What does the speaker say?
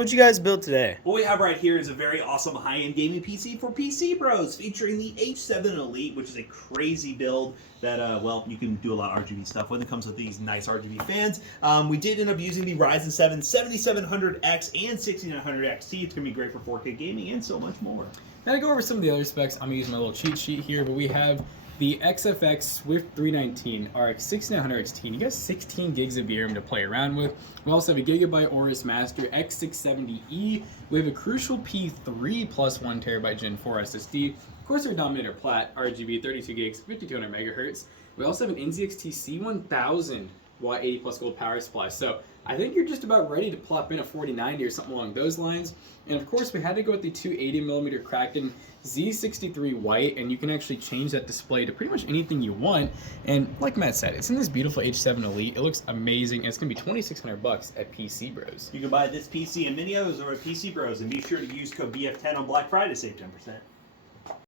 What'd you guys build today? What we have right here is a very awesome high-end gaming PC for PC bros, featuring the H7 Elite, which is a crazy build that, well, you can do a lot of RGB stuff with. It comes with these nice RGB fans. We did end up using the Ryzen 7 7700X and 6900XT. It's going to be great for 4K gaming and so much more. Now to go over some of the other specs, I'm going to use my little cheat sheet here, but we have the XFX Swift 319 RX 6900 XT. You got 16 gigs of VRAM to play around with. We also have a Gigabyte Aorus Master X670E. We have a Crucial P3 plus 1 terabyte Gen 4 SSD. Of course, our Dominator Plat RGB 32 gigs, 5200 megahertz. We also have an NZXT C1000 watt 80 plus gold power supply. So I think you're just about ready to plop in a 4090 or something along those lines. And of course, we had to go with the 280mm Kraken Z63 white, and you can actually change that display to pretty much anything you want. And like Matt said, it's in this beautiful H7 Elite. It looks amazing, and it's gonna be $2,600 at PC Bros. You can buy this PC and many others over at PC Bros, and be sure to use code BF10 on Black Friday to save 10%.